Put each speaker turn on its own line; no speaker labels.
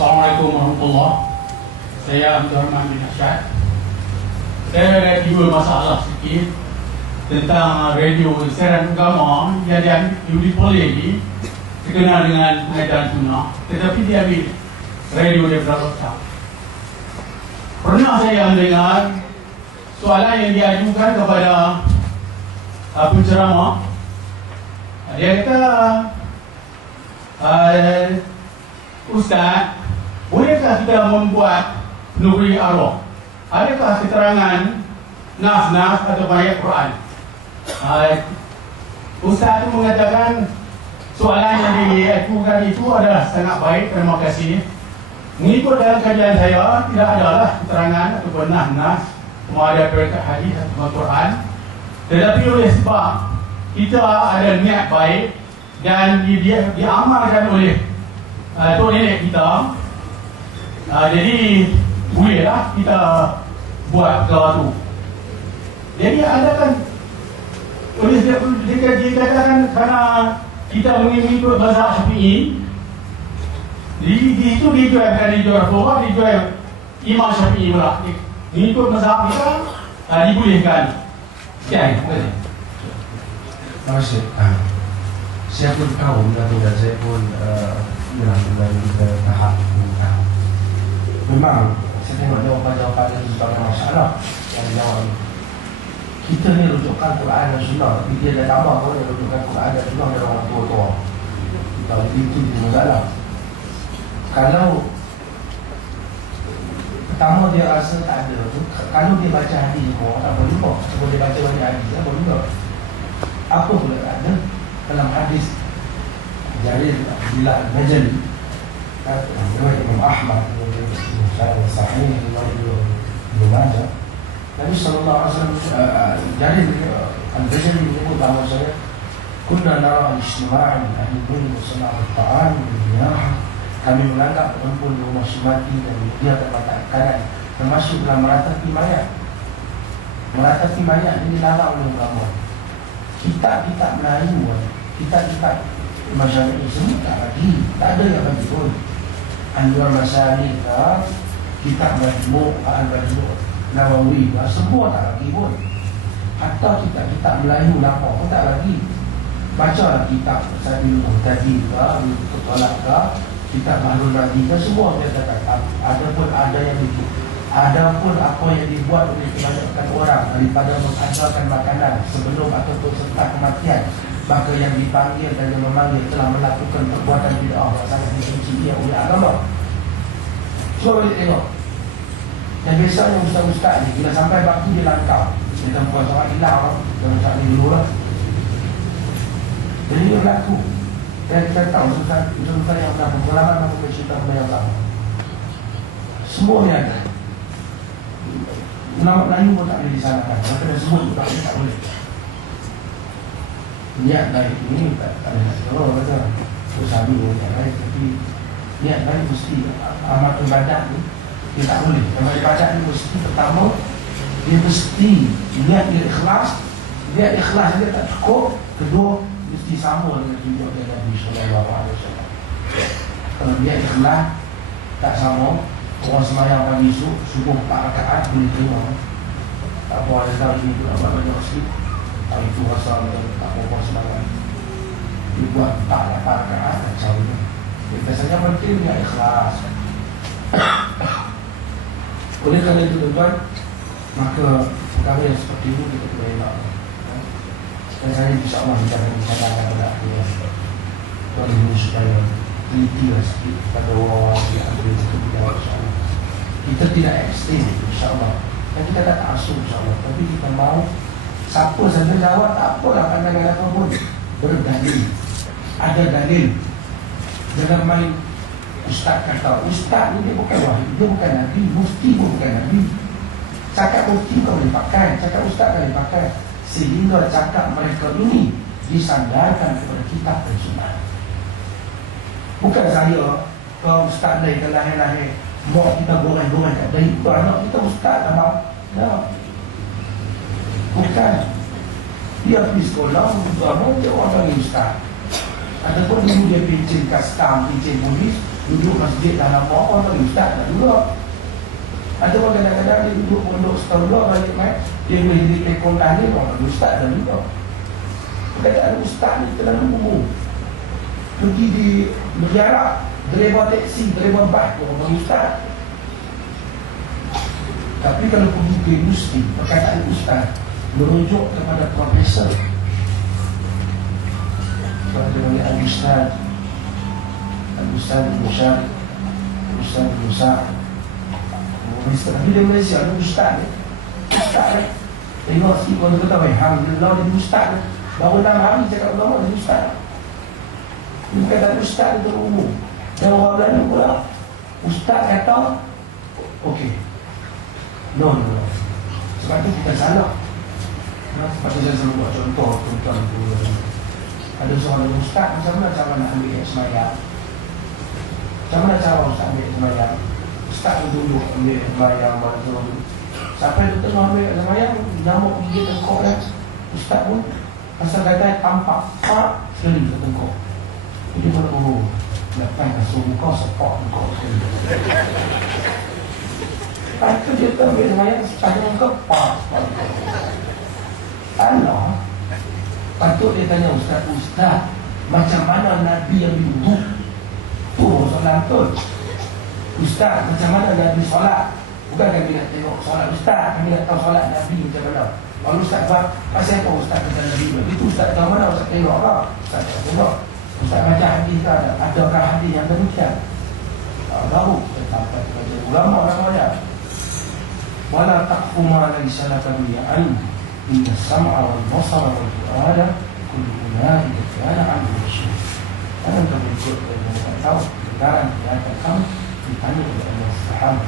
Assalamualaikum warahmatullahi Saya Abdul Rahman bin Asyad. Saya ada dua masalah sikit Tentang radio siaran agama Yang diboleh ni Terkenal dengan pengajaran sunnah Tetapi dia ambil radio daripada Rosak Pernah saya mendengar Soalan yang diajukan kepada uh, Penceramah. Dia kata uh, Ustaz, bolehkah kita membuat nuri arwah? Adakah keterangan nas-nas atau ayat Quran? Uh, Ustaz itu mengatakan soalan yang diajukan itu adalah sangat baik, terima kasih. Mengikut dalam kajian saya, tidak adalah keterangan ataupun Semua ada perintah hadis atau Quran Tetapi oleh sebab kita ada niat baik Dan dia diamalkan oleh uh, tok nenek kita uh, jadi bolehlah kita buat kalau tu jadi ada kan oleh dia, dia, dia katakan kerana kita mengikut bahasa syafi'i di, di itu dijual bukan dijual Quran dijual Imam Syafi'i pula mengikut mazhab kita uh, dibolehkan sekian terima kasih
Terima kasih. Ah, saya pun tahu dan saya pun uh, tahap tahap. Memang. Saya tengok jawapan-jawapan yang sebagai masalah yang dijawab ini. Kita ni rujukan Quran dan Sunnah. Tapi dia dah tambah pun yang rujukan Quran dan Sunnah dari orang tua-tua. Kalau itu dia masalah. Kalau Pertama dia rasa tak ada Kalau dia baca hadis semua Tak boleh juga Sebab dia baca banyak hadis Tak boleh juga Apa pula tak ada Dalam hadis? Jalil Bila Najal Riwayat Imam Ahmad Saya sahih Riwayat Ibn Majah Nabi sallallahu alaihi wasallam Jalil Al-Najal menyebut bahawa saya nara al-ijtima'in Ahli bin Musalah al-Ta'an Kami menganggap Perempuan di rumah Sumati Dan menyediakan mata kanan Termasuk dalam meratapi mayat Meratapi mayat ini larang oleh ulama Kitab-kitab Melayu Kitab-kitab masyarakat semua tak lagi tak ada yang bagi pun anjuran masyarakat ke kitab majmuk al-majmuk nawawi ke semua tak lagi pun. Hatta kitab-kitab Melayu lapar pun tak lagi. Baca lah kitab Sabil Muhtadi ke Ketolak ke kitab Mahlul Nabi ke semua dia kata ada pun ada yang itu ada pun apa yang dibuat oleh kebanyakan orang daripada mengajarkan makanan sebelum ataupun serta kematian maka yang dipanggil dan yang memanggil telah melakukan perbuatan bid'ah yang sangat dibenci dia oleh agama. Cuba balik tengok. Dan biasanya ustaz-ustaz ni bila sampai waktu dia langkah, dia tempuh sama hilang dan ustaz ni dulu lah. Jadi dia berlaku. Dan kita tahu ustaz-ustaz yang pernah berpengalaman melakukan cerita benda yang sama. Semua ni ada. Ulama Melayu pun tak boleh disalahkan. Maka dia semua tak tak boleh niat baik ini tak ada kalau kata usahabi niat baik tapi niat baik mesti amat ibadat ni dia tak boleh. Amat ibadat ni mesti pertama dia mesti niat dia ikhlas niat ikhlas dia tak cukup kedua mesti sama dengan tunjuk dia Nabi Wasallam. Kalau niat ikhlas tak sama orang semayang pagi esok subuh 4 rakaat boleh terima. Tak apa ada tahu nak buat banyak sikit kalau itu rasa tak apa semangat Dibuat tak dapat kan Macam ni Biasanya penting dia ikhlas. Oleh kerana itu tuan Maka perkara yang seperti ini kita boleh elak. Dan saya bisa bicara kepada aku Tuan ini supaya Teliti lah sikit Pada orang yang ada di sekitar InsyaAllah Kita tidak ekstrim InsyaAllah Dan kita tak asuh InsyaAllah Tapi kita mau Siapa saja jawab tak apalah pandangan apa pun. Berdalil. Ada dalil. Jangan main Ustaz kata Ustaz ni dia bukan wahid Dia bukan Nabi Mufti pun bukan Nabi. Cakap mufti kau boleh pakai Cakap ustaz kau boleh pakai. Sehingga cakap mereka ini Disandarkan kepada kitab dan sunnah. Bukan saya Kau ustaz lain ke lahir-lahir Mau kita goreng-goreng kat dari itu anak kita ustaz tak Dah Bukan. Dia pergi sekolah Untuk apa dia orang panggil ustaz Ataupun dulu dia pincin custom Pincin polis Duduk masjid dalam pohon bagi ustaz tak juga Ataupun kadang-kadang dia duduk pondok setahun balik mai Dia boleh jadi tekong tahli orang bagi ustaz tak juga Perkataan ustaz ni terlalu umum Pergi di berjarak Driver teksi, driver bas orang bagi ustaz. Tapi kalau pergi ke industri Perkataan ustaz Merujuk kepada profesor. Dia panggil Al-Ustaz Al-Ustaz Al-Ustaz Al-Ustaz Al-Ustaz Al-Ustaz Tapi dia Malaysia ada Ustaz Ustaz Tengok sikit kalau kita tahu Alhamdulillah dia Ustaz Baru enam hari cakap Allah dia Ustaz Ini kata Ustaz itu umum Dan orang lain pula Ustaz kata Okey No, no, no. Sebab itu kita salah Itu saya selalu buat contoh Contoh Ada seorang ustaz Macam mana cara nak ambil semayang? Macam mana cara Ustaz ambil semayang? Ustaz tu dulu ambil semayang Masa Sampai tu tengah ambil semayang Nyamuk gigit tengkok kan Ustaz pun Pasal kata tampak Pak sekali ke tengkok. Jadi pun oh Datang kasut muka sepok tengkok sekali. Lepas tu dia tu ambil semayang Ustaz dengan kepak Allah Patut dia tanya Ustaz Ustaz Macam mana Nabi yang duduk? Tu solat tu Ustaz macam mana Nabi solat? Bukan kami nak tengok solat. Ustaz Kami nak tahu solat Nabi macam mana? Kalau Ustaz buat Pasal apa Ustaz kata Nabi Itu Ustaz tahu mana Ustaz tengok lah Ustaz tak tengok. Ustaz baca hadis tak ada? Adakah hadis yang demikian? Tak tahu. Sampai kepada ulama namanya Wala takfu ma laisa laka bi'an إن السمع والبصر والفؤاد كل أولئك كان عنه مسؤولا أنا أنت من بالأثر بتاع الحمد في الحمد والسحابة.